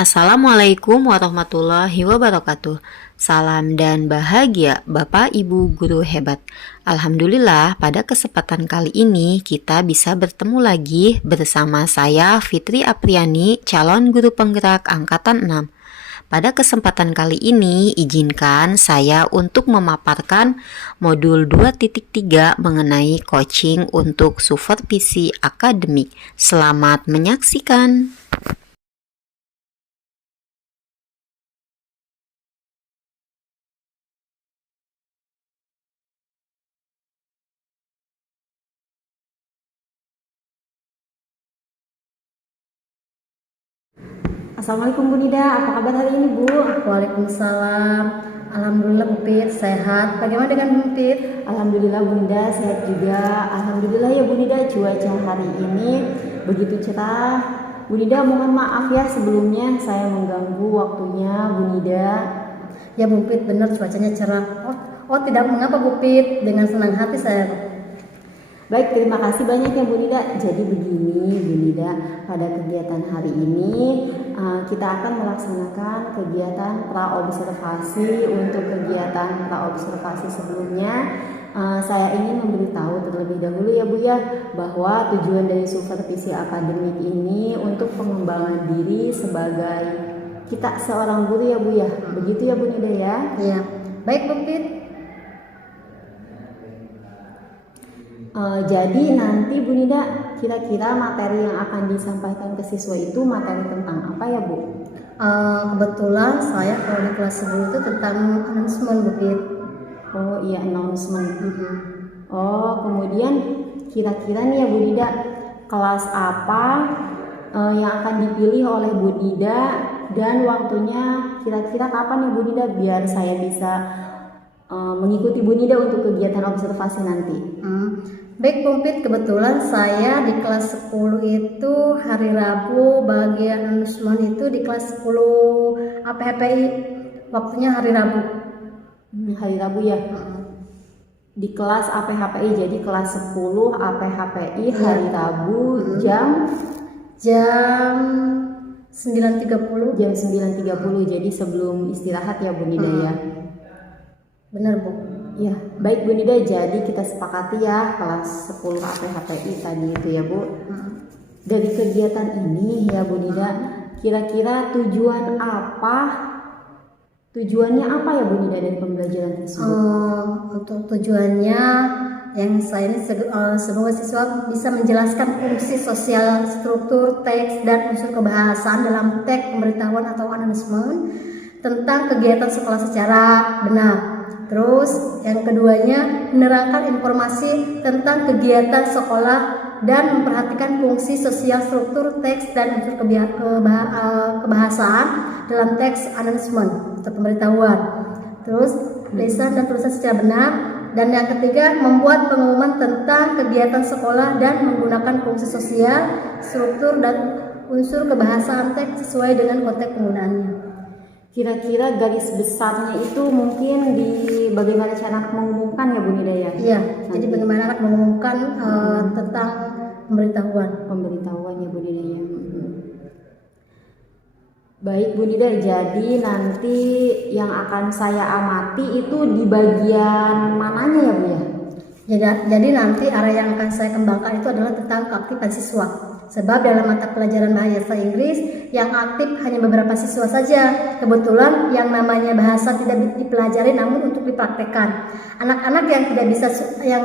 Assalamualaikum warahmatullahi wabarakatuh. Salam dan bahagia Bapak Ibu guru hebat. Alhamdulillah pada kesempatan kali ini kita bisa bertemu lagi bersama saya Fitri Apriani, calon guru penggerak angkatan 6. Pada kesempatan kali ini izinkan saya untuk memaparkan modul 2.3 mengenai coaching untuk supervisi akademik. Selamat menyaksikan. Assalamualaikum Bu Nida, apa kabar hari ini Bu? Waalaikumsalam. Alhamdulillah Bu Pit, sehat. Bagaimana dengan Bu Pit? Alhamdulillah Bu Nida, sehat juga. Alhamdulillah ya Bu Nida, cuaca hari ini begitu cerah. Bu Nida mohon maaf ya sebelumnya saya mengganggu waktunya Bu Nida. Ya Bu Pit, benar cuacanya cerah. Tidak mengapa Bu Pit, dengan senang hati saya. Baik, terima kasih banyak ya Bu Nida. Jadi begini Bu Nida, pada kegiatan hari ini kita akan melaksanakan kegiatan praobservasi. Untuk kegiatan praobservasi sebelumnya saya ingin memberitahu terlebih dahulu ya Bu ya, bahwa tujuan dari supervisi akademik ini untuk pengembangan diri sebagai kita seorang guru ya Bu ya. Begitu ya Bu Nida ya. Iya. Baik Bu Pit. Jadi nanti Bu Nida, kira-kira materi yang akan disampaikan ke siswa itu materi tentang apa ya Bu? Kebetulan saya kalau di kelas 10 itu tentang announcement Bu Pit. Oh iya, announcement. Oh, kemudian kira-kira nih ya Bu Nida, kelas apa yang akan dipilih oleh Bu Nida dan waktunya kira-kira kapan ya Bu Nida, biar saya bisa mengikuti Bu Nida untuk kegiatan observasi nanti. Baik Bu Pit, kebetulan saya di kelas 10 itu hari Rabu, bagian announcement itu di kelas 10 APHPI, waktunya hari Rabu. Hari Rabu ya. Di kelas APHPI, jadi kelas 10 APHPI hari Rabu jam 9.30. Jam 9.30, jadi sebelum istirahat ya Bu Nida ya. Benar Bu. Ya, baik Bu Nida, jadi kita sepakati ya kelas 10 APHPI tadi itu ya Bu. Dari kegiatan ini ya Bu Nida, kira-kira tujuannya apa ya Bu Nida dari pembelajaran tersebut? Untuk tujuannya yang saya ini semoga siswa bisa menjelaskan fungsi sosial, struktur, teks, dan unsur kebahasaan dalam teks pemberitahuan atau announcement tentang kegiatan sekolah secara benar. Terus yang keduanya menerangkan informasi tentang kegiatan sekolah dan memperhatikan fungsi sosial, struktur, teks, dan unsur kebahasaan dalam teks announcement atau pemberitahuan. Terus lisan dan tulisan secara benar. Dan yang ketiga membuat pengumuman tentang kegiatan sekolah dan menggunakan fungsi sosial, struktur, dan unsur kebahasaan teks sesuai dengan konteks penggunaannya. Kira-kira garis besarnya itu mungkin di bagaimana cara mengumumkan ya Bu Nida ya? Iya, jadi bagaimana mengumumkan tentang pemberitahuan ya Bu Nida ya. Baik Bu Nida, jadi nanti yang akan saya amati itu di bagian mananya ya Bu ya? Jadi nanti area yang akan saya kembangkan itu adalah tentang keaktifan siswa. Sebab dalam mata pelajaran bahasa Inggris yang aktif hanya beberapa siswa saja. Kebetulan yang namanya bahasa tidak dipelajari namun untuk dipraktekkan. Anak-anak yang tidak bisa ya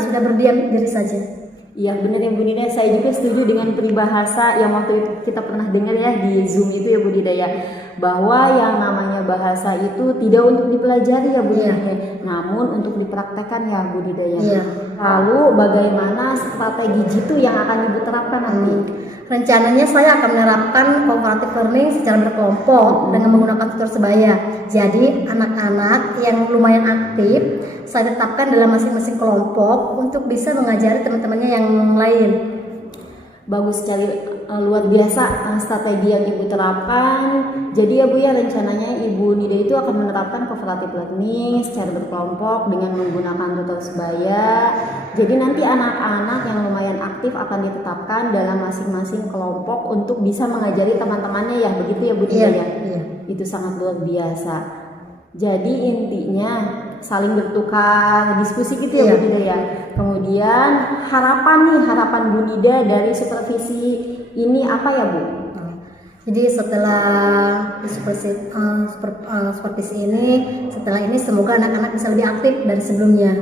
sudah berdiam diri saja. Iya benar ya Bu Nida, saya juga setuju dengan peribahasa yang waktu itu kita pernah dengar ya di Zoom itu ya Bu Nida ya, bahwa yang namanya bahasa itu tidak untuk dipelajari ya Bu Nida, namun untuk dipraktekkan ya Bu Nida ya. Lalu bagaimana strategi jitu yang akan Ibu terapkan nanti? Rencananya saya akan menerapkan cooperative learning secara berkelompok dengan menggunakan tutor sebaya. Jadi anak-anak yang lumayan aktif saya tetapkan dalam masing-masing kelompok untuk bisa mengajari teman-temannya yang lain. Bagus sekali luar biasa strategi yang Ibu terapkan. Jadi ya Bu ya, rencananya Ibu Nida itu akan menerapkan cooperative learning secara berkelompok dengan menggunakan tutor sebaya. Jadi nanti anak-anak yang lumayan aktif akan ditetapkan dalam masing-masing kelompok untuk bisa mengajari teman-temannya ya, begitu ya Bu Nida ya? Iya. Itu sangat luar biasa. Jadi intinya saling bertukar diskusi gitu ya Bu Nida ya. Kemudian harapan Bu Nida dari supervisi ini apa ya Bu? Jadi setelah supervisi ini, setelah ini semoga anak-anak bisa lebih aktif dari sebelumnya.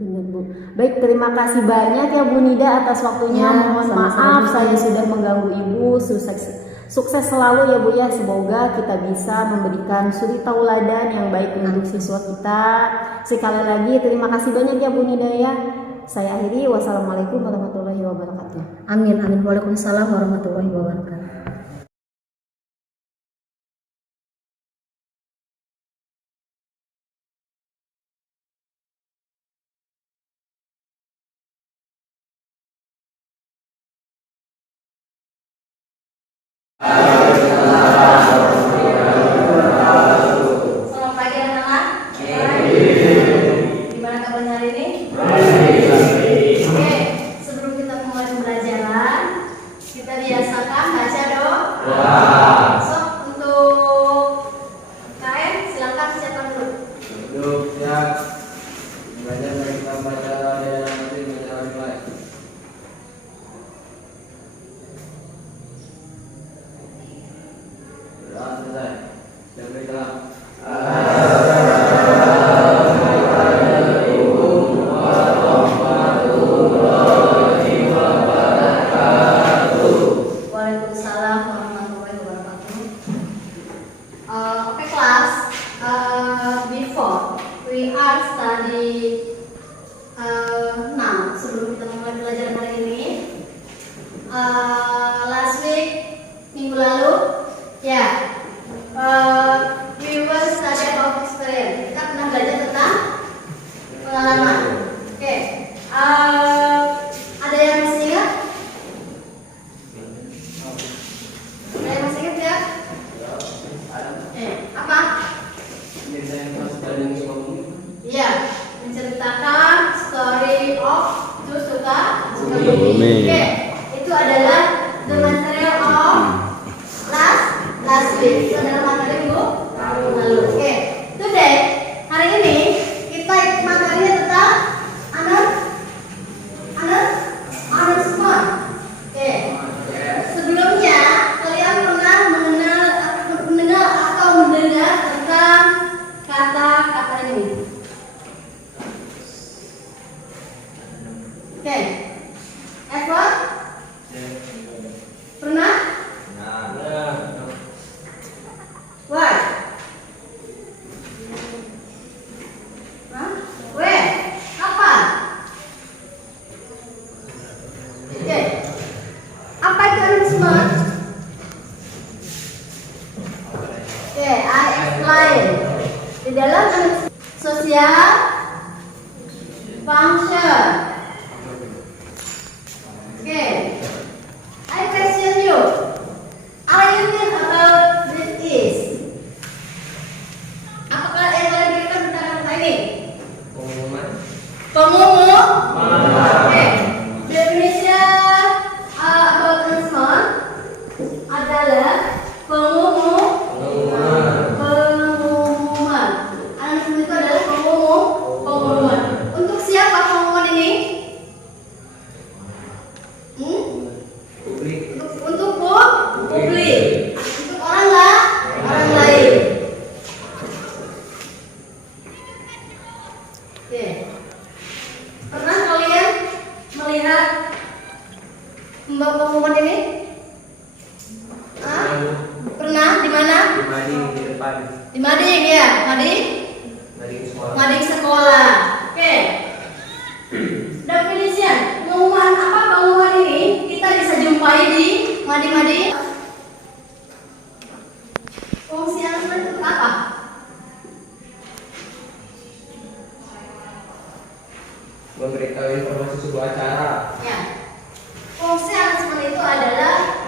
Benar Bu. Baik, terima kasih banyak ya Bu Nida atas waktunya. Ya, Mohon sama-sama, maaf Bu. saya sudah mengganggu Ibu. Sukses selalu ya Bu ya. Semoga kita bisa memberikan suri tauladan yang baik untuk siswa kita. Sekali lagi terima kasih banyak ya Bu Nida ya. Saya akhiri, wassalamualaikum warahmatullahi wabarakatuh. Amin. Waalaikumsalam warahmatullahi wabarakatuh. Selamat pagi anak-anak. Gimana kabarnya hari ini? Oke, sebelum kita mulai pembelajaran, kita biasakan baca dong. Sok untuk KM silakan siapkan dulu. Duduk siap. Belajar dari kita baca dan nanti baca mulai. Sudah selesai. Siap beri kelam. Waalaikumsalam warahmatullahi wabarakatuh. Oke kelas, before we are study now, sebelum kita mulai pelajaran hari ini, last week minggu lalu, ya, we will study about experience. Kita pernah belajar tentang pengalaman. Oke, ada yang masih ingat? Ada yang masih ingat ya? Apa? Ini saya pas dari ngomong. Iya, menceritakan story of Sukabumi. Oke, itu adalah the material of last week. Itu adalah materi minggu lalu. Oke, today hari ini kita materinya tentang announcement. Oke, sebelumnya kalian pernah mengenal atau mendengar tentang kata-kata ini? Oke, Edward pernah? Why? Hah? Where? Kapan? Oke, apa itu announcement? Oke, I explain. Di dalam sosial function. Oke, I question you. Are you think about this is? Apakah yang kalian pikirkan tentang kata ini? Pengumuman. Pengumuman. Oke, definition about announcement adalah pengumuman. Announcement itu adalah pengumuman. Untuk siapa pengumuman ini? Publik. Untuk publik. Untuk orang lain. Oke. Pernah kalian melihat pengumuman ini? Hah? Pernah? Di mana? Di Mading di depan. Di Mading ya, Mading sekolah. Oke. Definition pengumuman apa pengumuman ini kita bisa jumpai di Mading. Fungsi announcement itu apa? Memberitahu informasi sebuah acara. Ya. Fungsi announcement itu adalah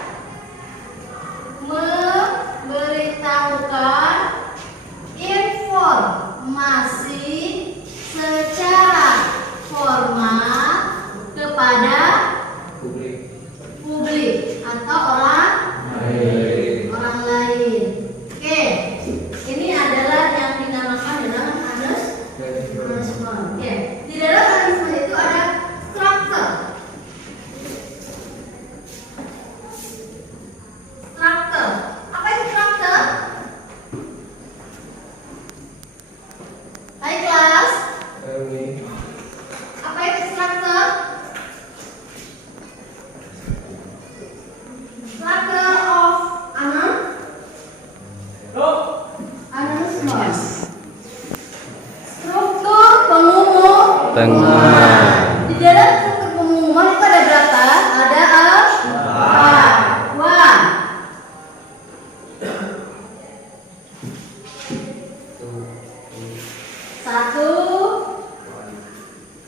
Struktur pengumuman. Di dalam struktur pengumuman itu ada berapa? Ada empat. Wah. Satu,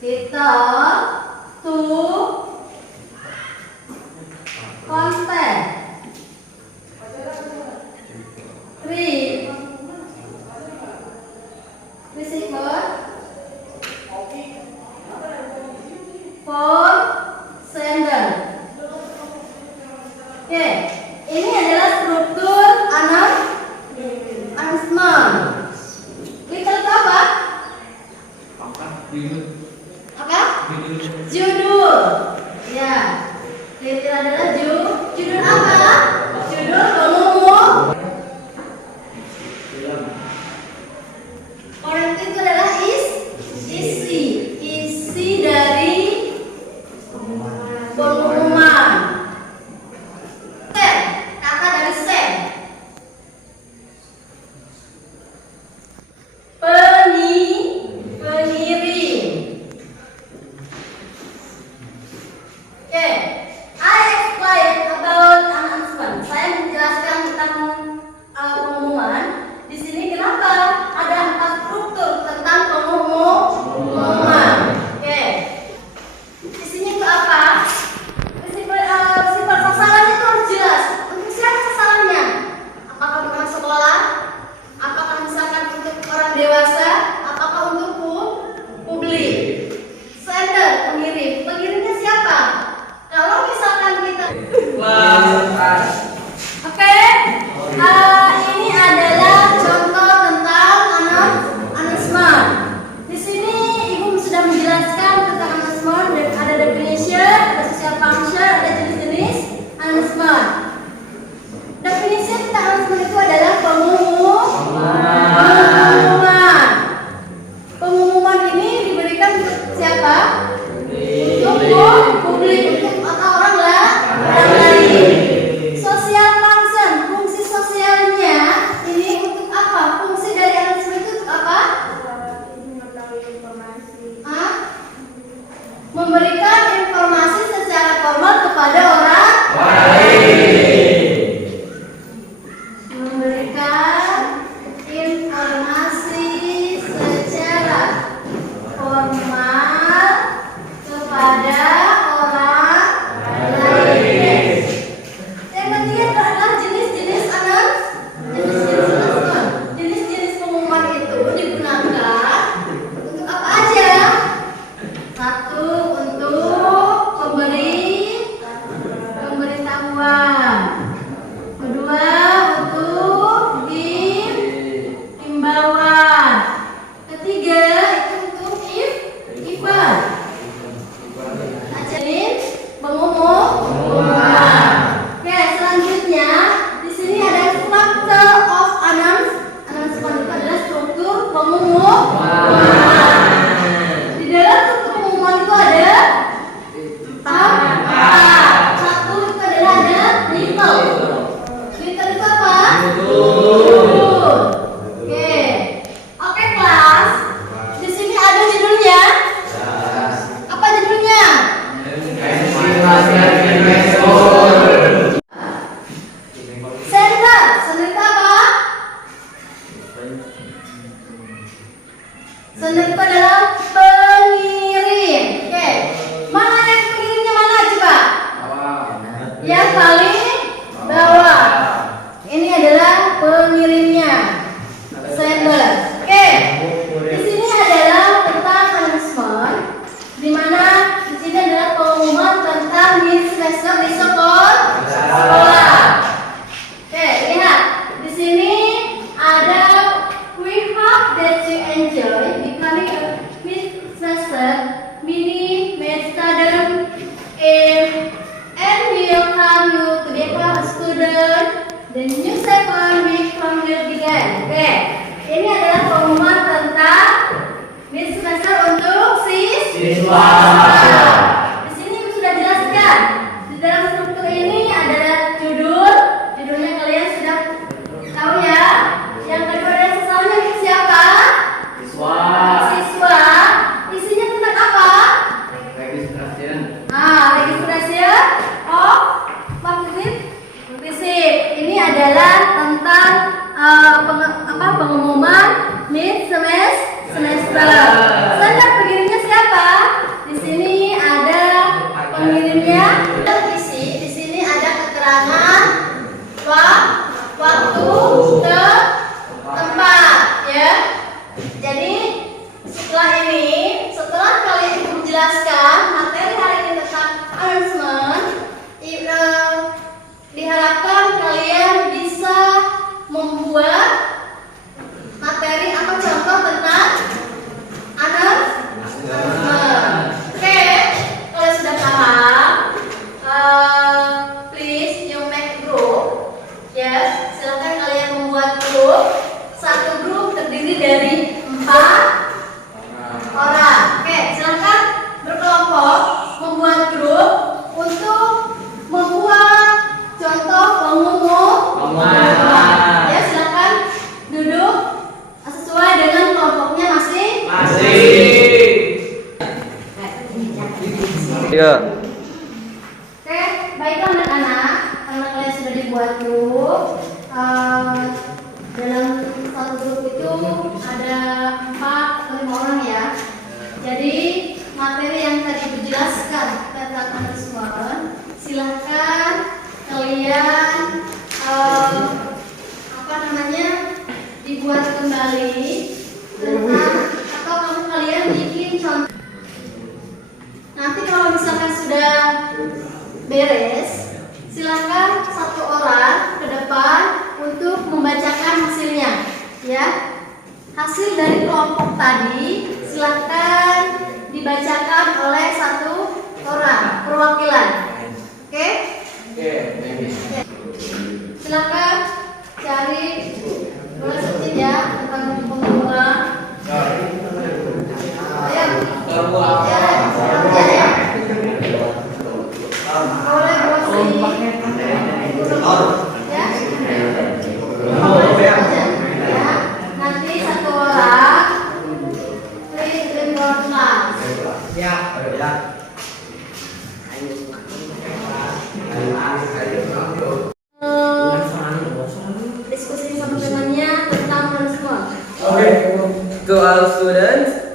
kita, two, konten, three, receiver, four, sender. Oke, ini adalah struktur announcement. Kita lihat apa? Apa? Judul. Ya. Itu adalah judul apa? Judul pengumuman. Orang itu adalah isi dari pengumuman. Sen, kata dari sen. Pengirim. Oke, I explain about announcement. Saya menjelaskan tentang pengumuman. Di sini kenapa ada 4 struktur tentang pengumuman. Oke, isinya itu apa? Sifat sasarannya itu harus jelas. Untuk siapa sasarannya? Apakah untuk anak sekolah? Apakah misalkan untuk orang dewasa? Apakah untuk publik? Sender, pengirim. Pengirimnya siapa? Kalau misalkan kita Oke, ini adalah contoh tentang announcement. Di sini Ibu sudah menjelaskan tentang announcement dan ada definition, ada social function, ada jenis-jenis announcement. Definisi tentang announcement itu adalah pengumuman. Pengumuman ini diberikan untuk siapa? Untuk publik, untuk atau orang lain. Social function, fungsi sosialnya ini untuk apa? Fungsi dari announcement itu untuk apa? Memberikan informasi secara formal kepada orang lain. Memberikan informasi secara formal kepada orang lain. Yang ketiga adalah jenis-jenis announcement. Jenis-jenis pengumuman itu digunakan untuk apa aja? Satu, untuk pemberitahuan. Kedua, untuk himbauan. Ketiga, itu untuk event. Jenis pengumuman. Oke, selanjutnya di sini ada structure of announcement. Itu adalah struktur pengumuman. Di dalam struktur pengumuman itu ada empat. Satu itu adalah ada title. Title itu apa? Oke. Oke, kelas. Di sini ada judulnya. Apa judulnya? Sender. Sender itu apa? Sender itu adalah pengirim. Oke. Mana yang pengirimnya mana coba? Yang paling bawah. Ini adalah pengirimnya. Sender. Oke. Di sini adalah tentang announcement, di mana di sini adalah pengumuman tentang mid semester di sekolah. Oke, lihat. Di sini ada we hope that you enjoy becoming a mid semester mini med student and we welcome you to become a student. The new second week from will begin. Oke, ini adalah pengumuman tentang mid semester untuk siswa. Di sini Ibu sudah jelaskan. Di dalam struktur ini adalah judulnya kalian sudah tahu ya. Yang kedua adalah sasarannya siapa? Standar pengirimnya siapa? Di sini ada pengirimnya. Isi di sini ada keterangan waktu ke tempat ya. Jadi setelah kalian menjelaskan materi hari ini tentang announcement, diharapkan kalian bisa membuat materi atau contoh tentang announcement. Oke, kalau sudah paham, please you make group. Ya, silakan kalian membuat grup. Satu grup terdiri dari 4 orang. Oke, silakan berkelompok membuat grup untuk membuat contoh pengumuman. Ya, silakan duduk sesuai dengan kelompoknya masing. Iya. Oke, baiklah anak-anak, karena kalian sudah dibuat grup. Dalam satu grup itu ada 4 atau 5 orang ya. Jadi materi yang tadi dijelaskan tentang announcement, silahkan kalian dibuat kembali tentang atau kalian bikin contoh. Nanti kalau misalkan sudah beres, silakan satu orang ke depan untuk membacakan hasilnya, ya. Hasil dari kelompok tadi silakan dibacakan oleh satu orang perwakilan. Oke? Silakan cari boleh searching ya tentang pengumuman. Ayo. Ya. Boleh browsing. Ya. Ya. Nanti satu orang print report class. Ya. Diskusi sama temannya tentang announcement. To all students,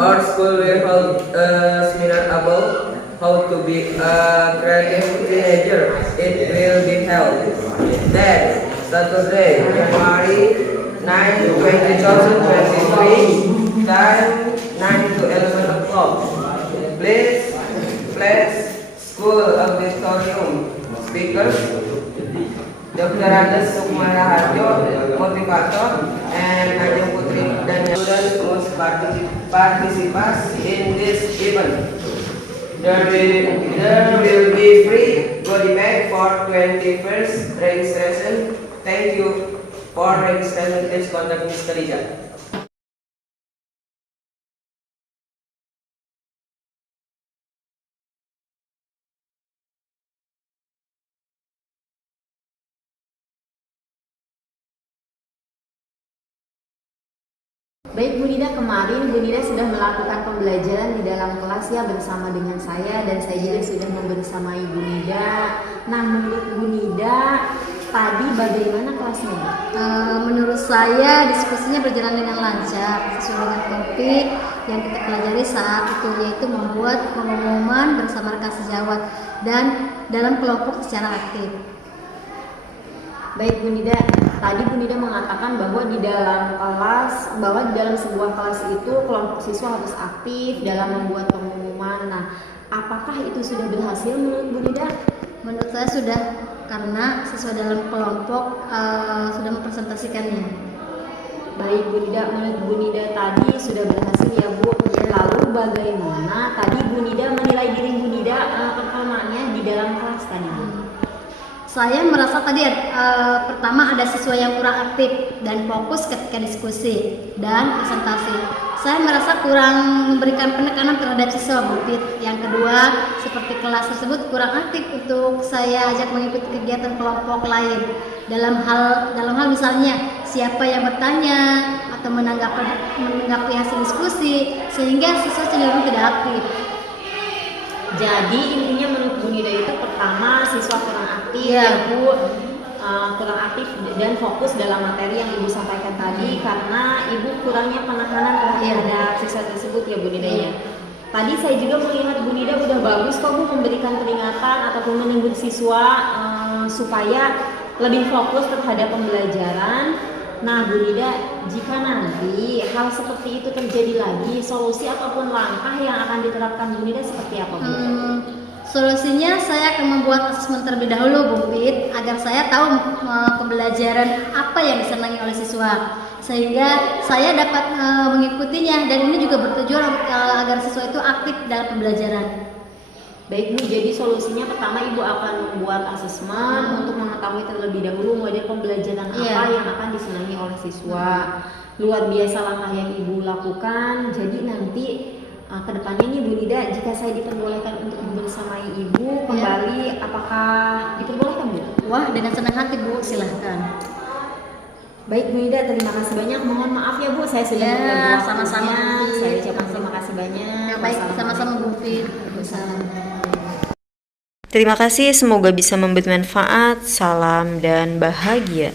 our school will hold a seminar about how to be a creative teenager. It will be held that Saturday, January 9, 2023, time 9 to 11 o'clock. Please, School Auditorium. Speakers, Dr. Andes Sukma Raharjo, motivator, and Ajeng Putri dan students must participate in this event. There will be free goodie bag for 21st registration. Thank you for registration. Please contact Mr. Rijal. Baik Bu Nida, kemarin Bu Nida sudah melakukan pembelajaran di dalam kelas ya bersama dengan saya, dan saya juga sudah membersamai Bu Nida. Nah, menurut Bu Nida tadi bagaimana kelasnya, Bu? Menurut saya diskusinya berjalan dengan lancar sesuai dengan topik yang kita pelajari saat itu, yaitu membuat pengumuman bersama rekan sejawat dan dalam kelompok secara aktif. Baik Bu Nida, tadi Bu Nida mengatakan bahwa di dalam sebuah kelas itu kelompok siswa harus aktif dalam membuat pengumuman. Nah, apakah itu sudah berhasil menurut Bu Nida? Menurut saya sudah, karena sesuai dalam kelompok sudah mempresentasikannya. Baik Bu Nida, menurut Bu Nida tadi sudah berhasil ya Bu. Lalu bagaimana tadi Bu Nida menilai diri Bu Nida performanya di dalam kelas tadi, Bu? Saya merasa tadi pertama ada siswa yang kurang aktif dan fokus ketika diskusi dan presentasi. Saya merasa kurang memberikan penekanan terhadap siswa bukit. Yang kedua, seperti kelas tersebut kurang aktif untuk saya ajak mengikuti kegiatan kelompok lain. Dalam hal misalnya siapa yang bertanya atau menanggapi hasil diskusi, sehingga siswa cenderung tidak aktif. Jadi intinya menurut Bu Nida itu pertama siswa kurang aktif Iya. ya Bu, kurang aktif dan fokus dalam materi yang Ibu sampaikan tadi, karena Ibu kurangnya penahanan terhadap siswa tersebut ya Bu Nida ya. Tadi saya juga melihat Bu Nida udah bagus kok Bu memberikan peringatan ataupun menegur siswa supaya lebih fokus terhadap pembelajaran. Nah Bu Nida, jika nanti hal seperti itu terjadi lagi, solusi ataupun langkah yang akan diterapkan Bu Nida seperti apa Bu? Solusinya saya akan membuat asesmen terlebih dahulu Bu Fit, agar saya tahu pembelajaran apa yang disenangi oleh siswa, sehingga saya dapat mengikutinya, dan ini juga bertujuan agar siswa itu aktif dalam pembelajaran. Baik Bu, jadi solusinya pertama Ibu akan membuat asesmen untuk mengetahui terlebih dahulu model pembelajaran apa yang akan disenangi oleh siswa. Luar biasa langkah yang Ibu lakukan. Jadi nanti kedepannya nih Bu Nida, jika saya diperbolehkan untuk membersamai Ibu kembali, apakah diperbolehkan Bu? Wah, dengan senang hati Bu, silahkan. Baik Bu Nida, terima kasih banyak. Mohon maaf ya Bu, saya sudah mengganggu sama-sama. waktunya. Saya ucapkan terima kasih banyak. Baik, sama-sama Bu Fit. Terima kasih, semoga bisa memberi manfaat. Salam dan bahagia.